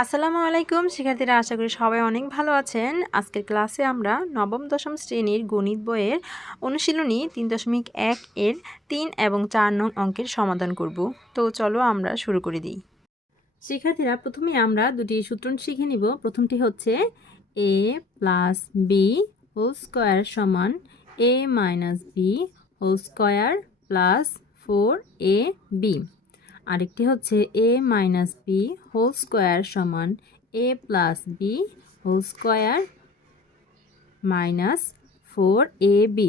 আসসালামু আলাইকুম, শিক্ষার্থীরা আশা করি সবাই অনেক ভালো আছেন। আজকের ক্লাসে আমরা নবম, দশম শ্রেণির গণিত বইয়ের অনুশীলনী তিন দশমিক এক এর তিন এবং চার নং অঙ্কের সমাধান করব। তো চলো আমরা শুরু করে দিই। শিক্ষার্থীরা, প্রথমে আমরা দুটি সূত্র শিখে নিব। প্রথমটি হচ্ছে A plus B whole square সমান A minus B whole square plus four A B. আরেকটি হচ্ছে A minus B whole square সমান A plus B whole square minus four A B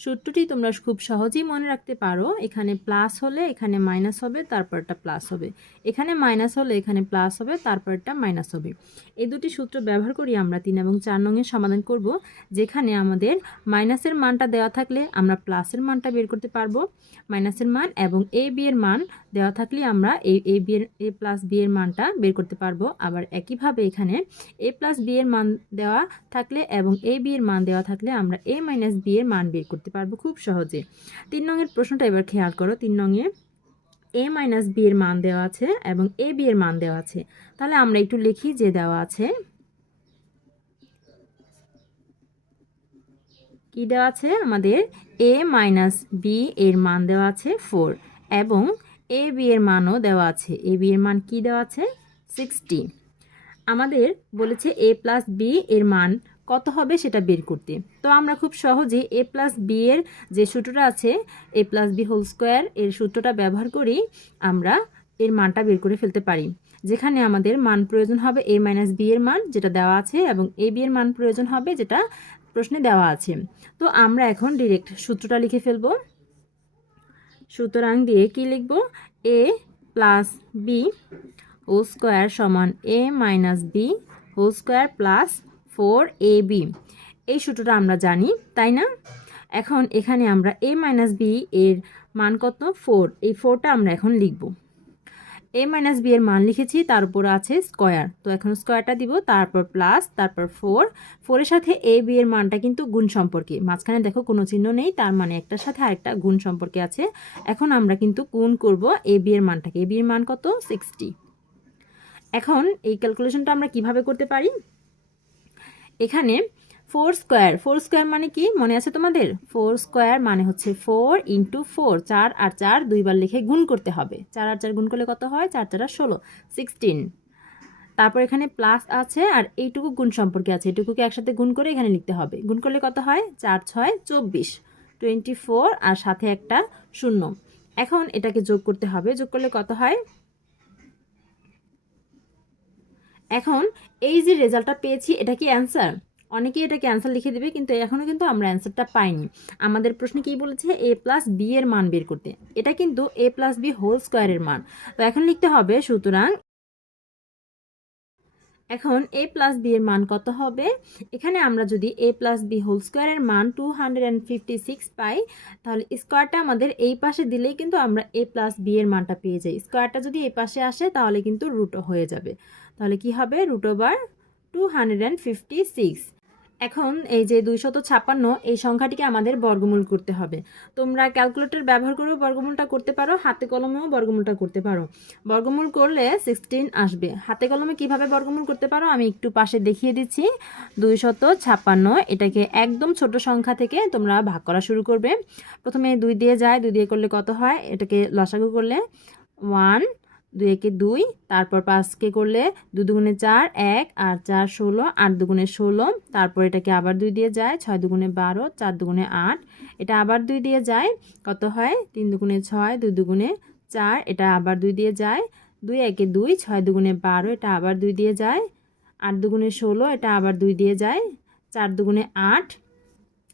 সূত্রটি তোমরা খুব সহজেই মনে রাখতে পারো, এখানে প্লাস হলে এখানে মাইনাস হবে, তারপরটা প্লাস হবে। এখানে মাইনাস হলে এখানে প্লাস হবে, তারপরটা মাইনাস হবে। এই দুটি সূত্র ব্যবহার করি আমরা তিন এবং চার নঙের সমাধান করব, যেখানে আমাদের মাইনাসের মানটা দেওয়া থাকলে আমরা প্লাসের মানটা বের করতে পারব। মাইনাসের মান এবং এ বি এর মান দেওয়া থাকলে আমরা এই এ বি এর এ প্লাস বি এর মানটা বের করতে পারব। আবার একইভাবে এখানে এ প্লাস বি এর মান দেওয়া থাকলে এবং এ বি এর মান দেওয়া থাকলে আমরা এ মাইনাস বি এর মান বের করতে পারব খুব সহজে। তিন নঙের প্রশ্নটা এবার খেয়াল করো। তিন নঙে এ মাইনাস বি এর মান দেওয়া আছে এবং এ বি এর মান দেওয়া আছে। তাহলে আমরা একটু লিখি যে দেওয়া আছে। কি দেওয়া আছে? আমাদের এ মাইনাস বি এর মান দেওয়া আছে ফোর এবং এ বি এর মানও দেওয়া আছে। এ বি এর মান কি দেওয়া আছে? সিক্সটি আমাদের বলেছে এ প্লাস বি এর মান কত হবে সেটা বের করতে। তো আমরা খুব সহজে এ প্লাস বি এর যে সূত্রটা আছে A plus B whole square এর সূত্রটা ব্যবহার করেই আমরা এর মানটা বের করে ফেলতে পারি। যেখানে আমাদের মান প্রয়োজন হবে এ মাইনাস বি এর মান যেটা দেওয়া আছে এবং এ বি এর মান প্রয়োজন হবে যেটা প্রশ্নে দেওয়া আছে। তো আমরা এখন ডিরেক্ট সূত্রটা লিখে ফেলব। সুতরাং দিয়ে কি লিখব? A plus B whole square সমান A minus B whole square plus four A B এই সূত্রটা আমরা জানি, তাই না? এখন এখানে আমরা এ মাইনাস বি এর মান কত? ফোর এই ফোরটা আমরা এখন লিখব। এ মাইনাস বি এর মান লিখেছি, তার উপর আছে স্কোয়ার তো এখন স্কোয়ারটা দিব, তারপর প্লাস তারপর ফোর ফোরের সাথে এ বি এর মানটা কিন্তু গুণ সম্পর্কে। মাঝখানে দেখো কোনো চিহ্ন নেই, তার মানে একটার সাথে আরেকটা গুণ সম্পর্কে আছে। এখন আমরা কিন্তু গুণ করব এ বি এর মানটাকে। এ বি এর মান কত? সিক্সটি এখন এই ক্যালকুলেশনটা আমরা কীভাবে করতে পারি? এখানে ফোর স্কোয়ার। ফোর স্কোয়ার মানে কি? মনে আছে তোমাদের? ফোর স্কোয়ার মানে হচ্ছে ফোর ইন্টু ফোর। চার আর চার দুইবার লিখে গুণ করতে হবে। চার আর চার গুণ করলে কত হয়? চার চার আর ষোলো। সিক্সটিন তারপর এখানে প্লাস আছে আর এইটুকু গুণ সম্পর্কে আছে। এইটুকুকে একসাথে গুণ করে এখানে লিখতে হবে। গুণ করলে কত হয়? চার, ছয়, চব্বিশ। টোয়েন্টি ফোর আর সাথে একটা শূন্য। এখন এটাকে যোগ করতে হবে। যোগ করলে কত হয়? এখন এই যে রেজাল্টটা পেয়েছি, এটা কি অ্যান্সার অনেকেই এটাকে অ্যান্সার লিখে দেবে, কিন্তু এখনও কিন্তু আমরা অ্যান্সারটা পাইনি। আমাদের প্রশ্নে কী বলেছে? এ প্লাস বি এর মান বের করতে। এটা কিন্তু এ প্লাস বি হোল স্কোয়ারের মান। তো এখন লিখতে হবে, সুতরাং এখন এ প্লাস বি এর মান কত হবে? এখানে আমরা যদি এ প্লাস বি হোল স্কোয়ারের মান two hundred and fifty six পাই, তাহলে স্কোয়ারটা আমাদের এই পাশে দিলেই কিন্তু আমরা এ প্লাস বি এর মানটা পেয়ে যাই। স্কোয়ারটা যদি এই পাশে আসে, তাহলে কিন্তু রুট হয়ে যাবে। তাহলে কি হবে? Root over two hundred and fifty six এখন এই যে দুইশত ছাপ্পান্ন, এই সংখ্যাটিকে আমাদের বর্গমূল করতে হবে। তোমরা ক্যালকুলেটর ব্যবহার করেও বর্গমূলটা করতে পারো, হাতে কলমেও বর্গমূলটা করতে পারো। বর্গমূল করলে সিক্সটিন আসবে। হাতে কলমে কীভাবে বর্গমূল করতে পারো আমি একটু পাশে দেখিয়ে দিচ্ছি। দুইশত ছাপ্পান্ন, এটাকে একদম ছোট সংখ্যা থেকে তোমরা ভাগ করা শুরু করবে। প্রথমে দুই দিয়ে যায়, দুই দিয়ে করলে কত হয়? এটাকে লসাগু করলে ওয়ান দুই একে দুই, তারপর পাঁচকে করলে দু দুগুণে চার, এক, আর চার ষোলো, আট দুগুণে ষোলো, তারপর এটাকে আবার দুই দিয়ে যায়, ছয় দুগুণে বারো, চার দুগুণে আট, এটা আবার দুই দিয়ে যায়, কত হয়? তিন দুগুণে ছয়, দুই দুগুণে চার, এটা আবার দুই দিয়ে যায়, দুই একে দুই, ছয় দুগুণে বারো, এটা আবার দুই দিয়ে যায়, আট দুগুণে ষোলো, এটা আবার দুই দিয়ে যায়, চার দুগুণে আট,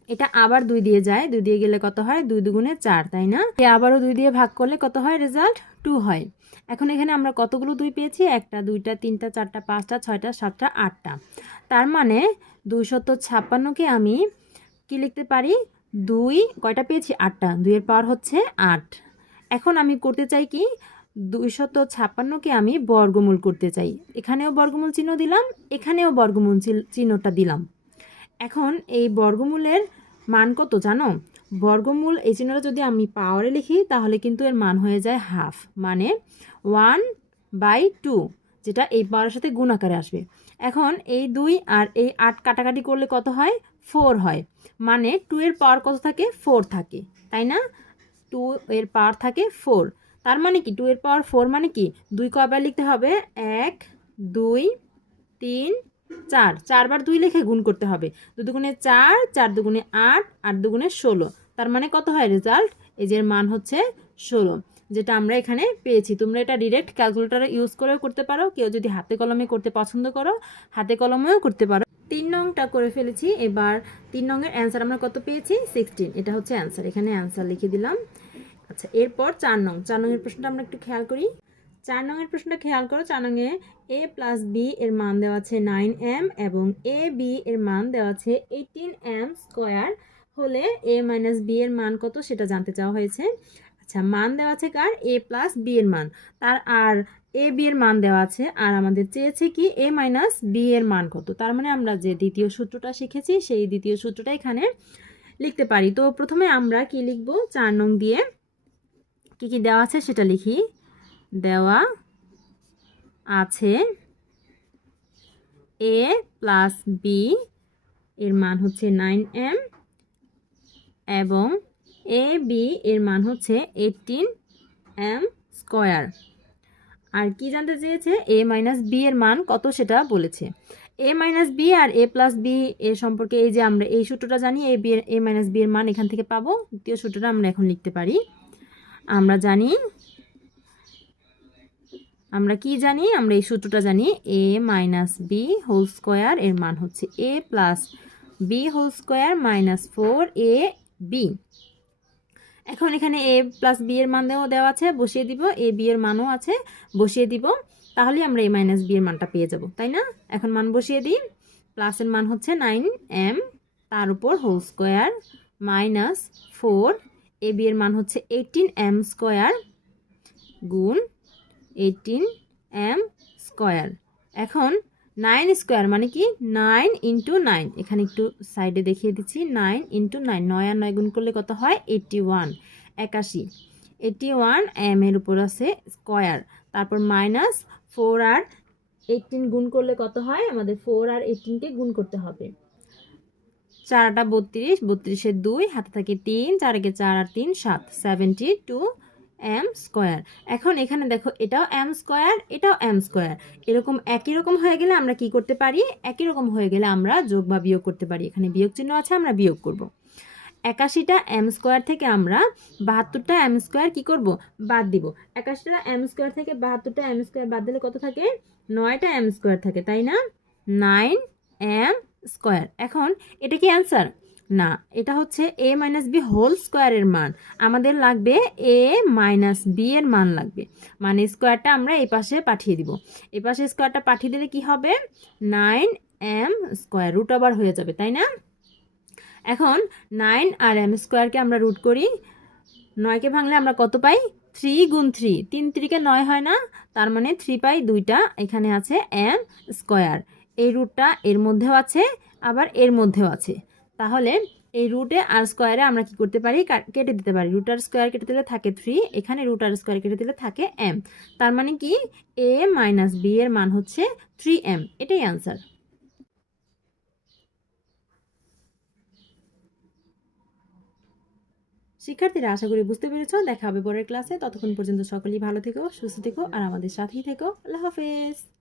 এটা আবার দুই দিয়ে যায়, দুই দিয়ে গেলে কত হয়? দুই দুগুণে চার, তাই না? এ আবারও দুই দিয়ে ভাগ করলে কত হয়? রেজাল্ট টু হয়। এখন এখানে আমরা কতগুলো দুই পেয়েছি? একটা, দুইটা, তিনটা, চারটা, পাঁচটা, ছয়টা, সাতটা, আটটা। তার মানে দুইশত ছাপ্পান্নকে আমি কি লিখতে পারি? দুই, কয়টা পেয়েছি? আটটা। দুইয়ের পাওয়ার হচ্ছে আট। এখন আমি করতে চাই কি? দুইশত ছাপ্পান্নকে আমি বর্গমূল করতে চাই। এখানেও বর্গমূল চিহ্ন দিলাম, এখানেও বর্গমূল চিহ্নটা দিলাম। এখন এই বর্গমূলের মান কত জানো? বর্গমূল এই চিহ্নটা যদি আমি পাওয়ারে লিখি, তাহলে কিন্তু এর মান হয়ে যায় হাফ মানে ওয়ান বাই টু যেটা এই পাওয়ারের সাথে গুণ আকারে আসবে। এখন এই দুই আর এই আট কাটাকাটি করলে কত হয়? ফোর হয়। মানে টু এর পাওয়ার কত থাকে? ফোর থাকে, তাই না? টু এর পাওয়ার থাকে ফোর তার মানে কি? টু এর পাওয়ার ফোর মানে কি? দুই কয়বার লিখতে হবে? এক, দুই, তিন, চার। চারবার দুই লিখে গুণ করতে হবে। দু দুগুণে চার চার দুগুণে আট আট দুগুণে ষোলো। তার মানে কত হয় রেজাল্ট এই যে মান হচ্ছে ষোলো, যেটা আমরা এখানে পেয়েছি। তোমরা এটা ডিরেক্ট ক্যালকুলেটারে ইউজ করেও করতে পারো। কেউ যদি হাতে কলমে করতে পছন্দ করো, হাতে কলমেও করতে পারো। তিন নংটা করে ফেলেছি, এবার তিন নংয়ের অ্যান্সার আমরা কত পেয়েছি? সিক্সটিন এটা হচ্ছে অ্যান্সার এখানে অ্যান্সার লিখে দিলাম। আচ্ছা এরপর চার নং। চার নংয়ের প্রশ্নটা আমরা একটু খেয়াল করি। চার নংয়ের প্রশ্নটা খেয়াল করো। চার নংয়ে এ প্লাস বি এর মান দেওয়া আছে নাইন এম এবং এ বি এর মান দেওয়া আছে এইটিন এম স্কোয়ার হলে এ মাইনাস বি এর মান কত সেটা জানতে চাওয়া হয়েছে। আচ্ছা মান দেওয়া আছে কার? এ প্লাস বি এর মান। তার আর এ বি এর মান দেওয়া আছে। আর আমাদের চেয়েছে কি? এ মাইনাস বি এর মান কত? তার মানে আমরা যে দ্বিতীয় সূত্রটা শিখেছি, সেই দ্বিতীয় সূত্রটা এখানে লিখতে পারি। তো প্রথমে আমরা কি লিখব? চার নং দিয়ে কি কি দেওয়া আছে সেটা লিখি। দেওয়া আছে এ প্লাস বি এর মান হচ্ছে নাইন এম এবং এ, বি এর মান হচ্ছে এইটিন এম স্কোয়ার আর কি জানতে চেয়েছে? এ মাইনাস বি এর মান কত সেটা বলেছে। এ মাইনাস বি আর এ প্লাস বি এর সম্পর্কে এই যে আমরা এই সূত্রটা জানি A B A minus B এর মান এখান থেকে পাবো। দ্বিতীয় সূত্রটা আমরা এখন লিখতে পারি। আমরা জানি, আমরা কি জানি? আমরা এই সূত্রটা জানি, A minus B whole square এর মান হচ্ছে A plus B whole square minus four A B এখন এখানে এ প্লাস বি এর মান দেওয়া আছে, বসিয়ে দিব। এ বি এর মানও আছে, বসিয়ে দিব। তাহলে আমরা এ মাইনাস বি এর মানটা পেয়ে যাব, তাই না? এখন মান বসিয়ে দিই। প্লাসের মান হচ্ছে নাইন এম তার উপর whole square minus four A B এর মান হচ্ছে এইটিন এম স্কোয়ার গুণ এইটিন এম স্কোয়ার এখন নাইন স্কোয়ার মানে কি? Nine into nine. এখানে একটু সাইডে দেখিয়ে দিচ্ছি। Nine into nine. নয় আর নয় গুণ করলে কত হয়? এইটি ওয়ান একাশি। এইটটি ওয়ান এম এর উপর আছে স্কোয়ার তারপর মাইনাস ফোর আর এইটিন গুণ করলে কত হয়? আমাদের ফোর আর এইটিনকে গুণ করতে হবে। চারটা বত্রিশ। বত্রিশের দুই, হাতে থাকে তিন। চারকে চার আর তিন, সাত। সেভেন্টি টু এম স্কোয়ার এখন এখানে দেখো, এটাও এম স্কোয়ার এটাও এম স্কোয়ার এরকম একই রকম হয়ে গেলে আমরা কি করতে পারি? একই রকম হয়ে গেলে আমরা যোগ বা বিয়োগ করতে পারি। এখানে বিয়োগ চিহ্ন আছে, আমরা বিয়োগ করব। একাশিটা এম স্কোয়ার থেকে আমরা বাহাত্তরটা এম স্কোয়ার কি করব? বাদ দিব। একাশিটা এম স্কোয়ার থেকে বাহাত্তরটা এম স্কোয়ার বাদ দিলে কত থাকে? নয়টা এম স্কোয়ার থাকে, তাই না? নাইন এম স্কোয়ার এখন এটা কি অ্যান্সার না, এটা হচ্ছে এ মাইনাস বি হোল স্কোয়ারের মান। আমাদের লাগবে এ মাইনাস বি এর মান লাগবে। মানে স্কোয়ারটা আমরা এই পাশে পাঠিয়ে দিব। এই পাশে স্কোয়ারটা পাঠিয়ে দিলে কি হবে? Nine M square root over হয়ে যাবে, তাই না? এখন নাইন আর এম স্কোয়ারকে আমরা রুট করি। নয়কে ভাঙলে আমরা কত পাই? থ্রি গুণ থ্রি তিন ত্রিকে নয় হয় না, তার মানে থ্রি পাই দুইটা। এখানে আছে এম স্কোয়ার এই রুটটা এর মধ্যেও আছে, আবার এর মধ্যেও আছে। তাহলে এই রুটে আর স্কোয়ারে আমরা কি করতে পারি? কেটে দিতে পারি। রুট আর স্কোয়ার কেটে দিলে থাকে থ্রি এখানে রুট আর স্কোয়ার কেটে দিলে থাকে এম তার মানে কি? এ মাইনাস বি এর মান হচ্ছে থ্রি এম এটাই অ্যান্সার শিক্ষার্থীরা, আশা করি বুঝতে পেরেছ। দেখা হবে পরের ক্লাসে ততক্ষণ পর্যন্ত সকলেই ভালো থেকো, সুস্থ থেকো, আর আমাদের সাথেই থেকো। আল্লাহ হাফেজ।